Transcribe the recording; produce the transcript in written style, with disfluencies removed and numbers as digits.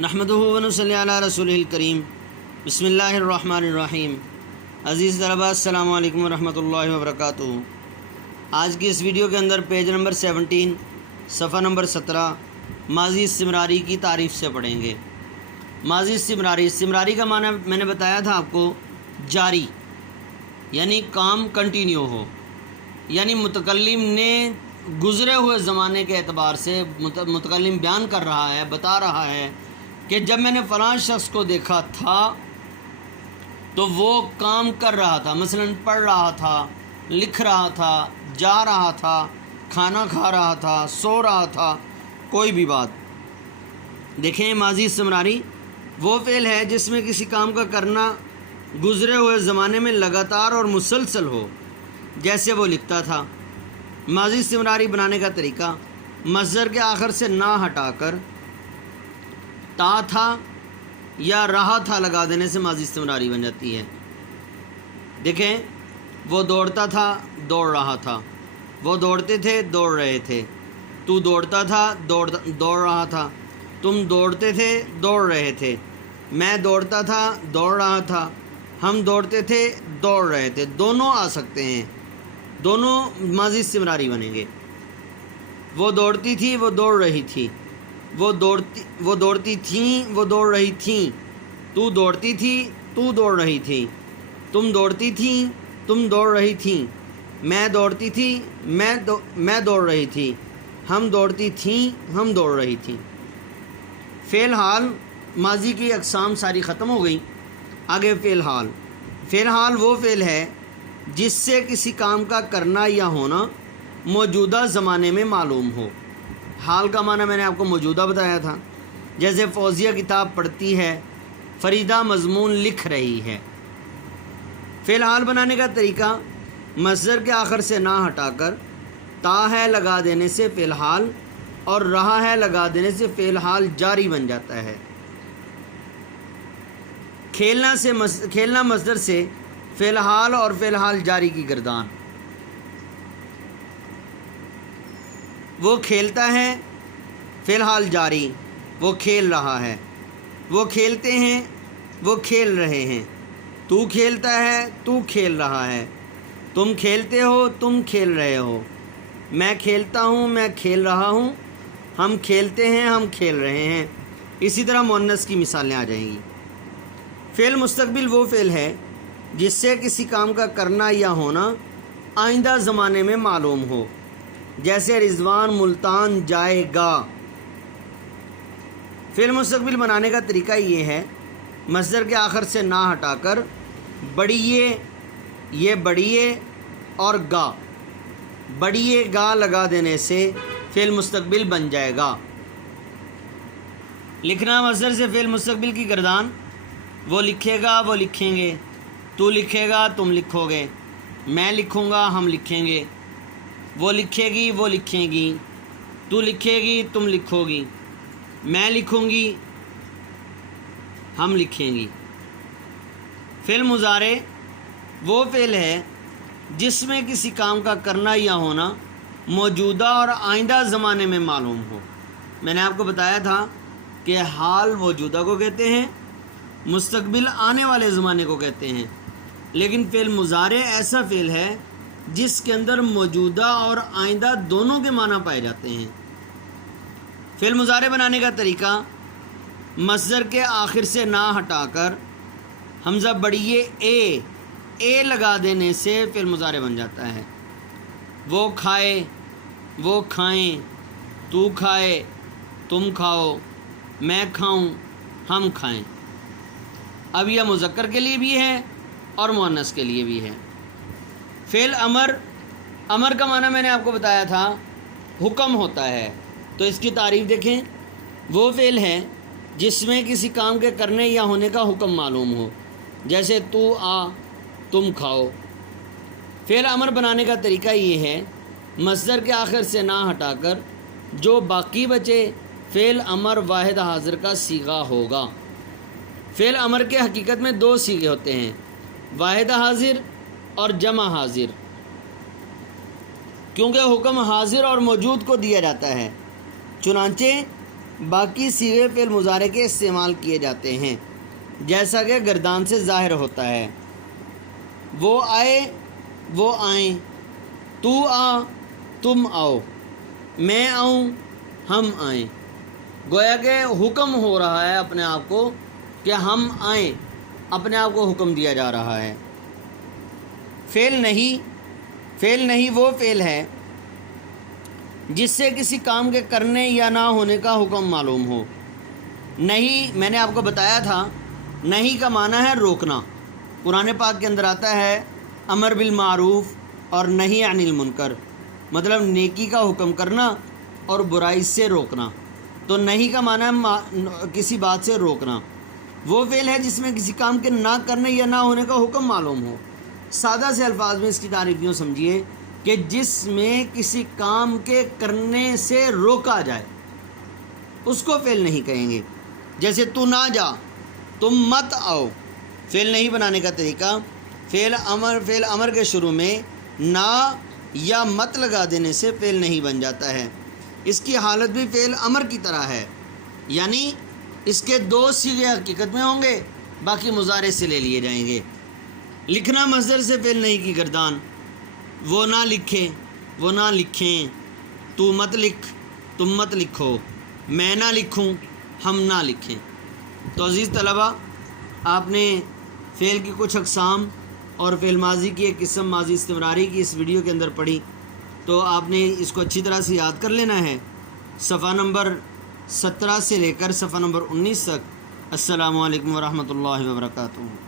نحمدہ و نصلی علی رسولہ الکریم بسم اللہ الرحمن الرحیم۔ عزیز طلباء السلام علیکم ورحمۃ اللہ وبرکاتہ۔ آج کی اس ویڈیو کے اندر پیج نمبر 17 صفحہ نمبر 17 ماضی استمراری کی تعریف سے پڑھیں گے۔ ماضی استمراری کا معنی میں نے بتایا تھا آپ کو، جاری یعنی کام کنٹینیو ہو، یعنی متکلم نے گزرے ہوئے زمانے کے اعتبار سے متکلم بیان کر رہا ہے، بتا رہا ہے کہ جب میں نے فلاں شخص کو دیکھا تھا تو وہ کام کر رہا تھا، مثلا پڑھ رہا تھا، لکھ رہا تھا، جا رہا تھا، کھانا کھا رہا تھا، سو رہا تھا، کوئی بھی بات۔ دیکھیں، ماضی استمراری وہ فعل ہے جس میں کسی کام کا کرنا گزرے ہوئے زمانے میں لگاتار اور مسلسل ہو، جیسے وہ لکھتا تھا۔ ماضی استمراری بنانے کا طریقہ، مصدر کے آخر سے نہ ہٹا کر تا تھا یا رہا تھا لگا دینے سے ماضی استمراری بن جاتی ہے۔ دیکھیں، وہ دوڑتا تھا، دوڑ رہا تھا، وہ دوڑتے تھے، دوڑ رہے تھے، تو دوڑتا تھا، دوڑ رہا تھا، تم دوڑتے تھے، دوڑ رہے تھے، میں دوڑتا تھا، دوڑ رہا تھا، ہم دوڑتے تھے، دوڑ رہے تھے، دونوں آ سکتے ہیں، دونوں ماضی استمراری بنیں گے۔ وہ دوڑتی تھی، وہ دوڑ رہی تھی، وہ دوڑتی تھیں، وہ دوڑ رہی تھیں، تو دوڑتی تھی، تو دوڑ رہی تھی، تم دوڑتی تھیں، تم دوڑ رہی تھیں، میں دوڑتی تھی، میں دوڑ رہی تھی، ہم دوڑتی تھیں، ہم دوڑ رہی تھیں۔ فعل حال ماضی کی اقسام ساری ختم ہو گئی۔ آگے فعل حال۔ فعل حال وہ فعل ہے جس سے کسی کام کا کرنا یا ہونا موجودہ زمانے میں معلوم ہو۔ حال کا معنی میں نے آپ کو موجودہ بتایا تھا، جیسے فوزیہ کتاب پڑھتی ہے، فریدہ مضمون لکھ رہی ہے۔ فعل حال بنانے کا طریقہ، مصدر کے آخر سے نہ ہٹا کر تا ہے لگا دینے سے فعل حال اور رہا ہے لگا دینے سے فعل حال جاری بن جاتا ہے۔ کھیلنا مصدر سے فعل حال اور فعل حال جاری کی گردان۔ وہ کھیلتا ہے، فعل حال جاری، وہ کھیل رہا ہے، وہ کھیلتے ہیں، وہ کھیل رہے ہیں، تو کھیلتا ہے، تو کھیل رہا ہے، تم کھیلتے ہو، تم کھیل رہے ہو، میں کھیلتا ہوں، میں کھیل رہا ہوں، ہم کھیلتے ہیں، ہم کھیل رہے ہیں۔ اسی طرح مؤنث کی مثالیں آ جائیں گی۔ فعل مستقبل وہ فعل ہے جس سے کسی کام کا کرنا یا ہونا آئندہ زمانے میں معلوم ہو، جیسے رضوان ملتان جائے گا۔ فعل مستقبل بنانے کا طریقہ یہ ہے، مصدر کے آخر سے نہ ہٹا کر بڑھیے، یہ بڑھیے اور گا، بڑھیے گا لگا دینے سے فعل مستقبل بن جائے گا۔ لکھنا مصدر سے فعل مستقبل کی گردان، وہ لکھے گا، وہ لکھیں گے، تو لکھے گا، تم لکھو گے، میں لکھوں گا، ہم لکھیں گے، وہ لکھے گی، وہ لکھیں گی، تو لکھے گی، تم لکھو گی، میں لکھوں گی، ہم لکھیں گی۔ فعل مضارع وہ فعل ہے جس میں کسی کام کا کرنا یا ہونا موجودہ اور آئندہ زمانے میں معلوم ہو۔ میں نے آپ کو بتایا تھا کہ حال موجودہ کو کہتے ہیں، مستقبل آنے والے زمانے کو کہتے ہیں، لیکن فعل مضارع ایسا فعل ہے جس کے اندر موجودہ اور آئندہ دونوں کے معنی پائے جاتے ہیں۔ فعل مضارع بنانے کا طریقہ، مصدر کے آخر سے نہ ہٹا کر حمزہ بڑھیے اے لگا دینے سے فعل مضارع بن جاتا ہے۔ وہ کھائے، وہ کھائیں، تو کھائے، تم کھاؤ، میں کھاؤں، ہم کھائیں۔ اب یہ مذکر کے لیے بھی ہے اور مؤنث کے لیے بھی ہے۔ فعل امر کا معنی میں نے آپ کو بتایا تھا، حکم ہوتا ہے۔ تو اس کی تعریف دیکھیں، وہ فعل ہے جس میں کسی کام کے کرنے یا ہونے کا حکم معلوم ہو، جیسے تو آ، تم کھاؤ۔ فعل امر بنانے کا طریقہ یہ ہے، مصدر کے آخر سے نہ ہٹا کر جو باقی بچے فعل امر واحد حاضر کا صیغہ ہوگا۔ فعل امر کے حقیقت میں دو صیغے ہوتے ہیں، واحد حاضر اور جمع حاضر، کیونکہ حکم حاضر اور موجود کو دیا جاتا ہے۔ چنانچہ باقی صیغے فعل مضارع کے استعمال کیے جاتے ہیں، جیسا کہ گردان سے ظاہر ہوتا ہے۔ وہ آئے، وہ آئیں، تو آ، تم آؤ، میں آؤں، ہم آئیں۔ گویا کہ حکم ہو رہا ہے اپنے آپ کو کہ ہم آئیں، اپنے آپ کو حکم دیا جا رہا ہے۔ فعل نہیں وہ فعل ہے جس سے کسی کام کے کرنے یا نہ ہونے کا حکم معلوم ہو۔ نہیں، میں نے آپ کو بتایا تھا، نہیں کا معنی ہے روکنا۔ قرآن پاک کے اندر آتا ہے امر بالمعروف اور نہی عن المنکر، مطلب نیکی کا حکم کرنا اور برائی سے روکنا۔ تو نہیں کا معنی ہے کسی بات سے روکنا۔ وہ فعل ہے جس میں کسی کام کے نہ کرنے یا نہ ہونے کا حکم معلوم ہو۔ سادہ سے الفاظ میں اس کی تعریف یوں سمجھیے کہ جس میں کسی کام کے کرنے سے روکا جائے اس کو فعل نہیں کہیں گے۔ جیسے تو نہ جا، تم مت آؤ۔ فعل نہیں بنانے کا طریقہ، فعل امر کے شروع میں نہ یا مت لگا دینے سے فعل نہیں بن جاتا ہے۔ اس کی حالت بھی فعل امر کی طرح ہے، یعنی اس کے دو صیغے حقیقت میں ہوں گے، باقی مضارع سے لے لیے جائیں گے۔ لکھنا مصدر سے فعل نہیں کی گردان، وہ نہ لکھے، وہ نہ لکھیں، تو مت لکھ، تم مت لکھو، میں نہ لکھوں، ہم نہ لکھیں۔ تو عزیز طلبہ، آپ نے فعل کی کچھ اقسام اور فعل ماضی کی ایک قسم ماضی استمراری کی اس ویڈیو کے اندر پڑھی، تو آپ نے اس کو اچھی طرح سے یاد کر لینا ہے۔ صفحہ نمبر 17 سے لے کر صفحہ نمبر 19 تک۔ السلام علیکم ورحمۃ اللہ وبرکاتہ۔